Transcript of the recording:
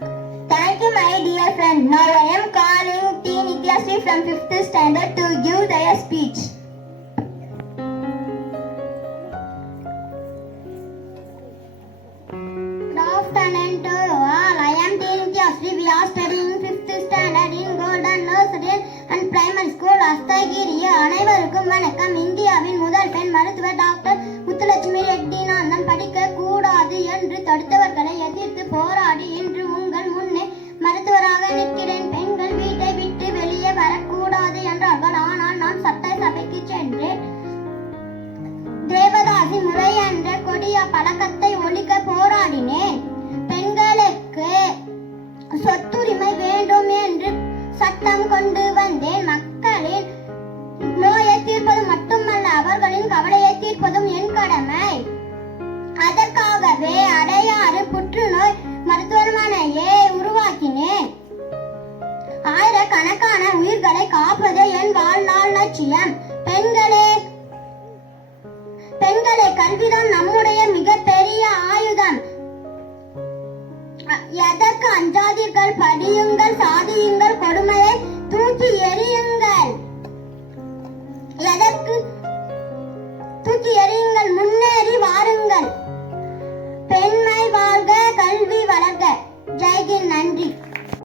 Thank you, my dear friend. Now I am calling T. Nityasri from 5th standard to give their speech. Good afternoon to all. I am T. Nityasri. We are studying 5th standard in Golden Nursery and Primary School, Astagiri. அனைவருக்கும் வணக்கம். இந்தியாவின் முதல் பெண் மருத்துவர் doctor Muthulakshmi Reddy நான் படிக்க கூடாது என்று தடுத்தவர்களை எதிர்த்து போராடி இன்று உங்கள் முன்னே மருத்துவராக நிற்கிறேன். பெண்கள் வீட்டை விட்டு வெளியே வரக்கூடாது என்றார்கள். ஆனால் நான் சட்டசபைக்கு சென்றேன். தேவதாசி முறை என்ற கொடிய பழக்கத்தை ஒழிக்க போராடினேன். பெண்களுக்கு சொத்துரிமை வேண்டும் என்று சட்டம் கொண்டு வந்தேன். மக்களின் நோயை தீர்ப்பது மட்டுமல்ல, அவர்களின் கவலையை தீர்ப்பதும் என் கடமை. அதற்காகவே அடையாறு புற்றுநோய் மருத்துவமனையை உருவாக்கினேன். ஆயிரக்கணக்கான உயிர்களை காப்பது என் வாழ்நாள் லட்சியம். பெண்களே, கல்விதான் நம்முடைய மிகப்பெரிய ஆயுதம். எதற்கு அஞ்சாதீர்கள், படியுங்கள், சாதியுங்கள், கொடுமையை தூக்கி எறியுங்கள். எதற்கு தூக்கி எறியுங்கள், முன்னேறி வாருங்கள். பெண்மை வாழ்க, கல்வி வளர்க. ஜெய்ஹிந்த். நன்றி.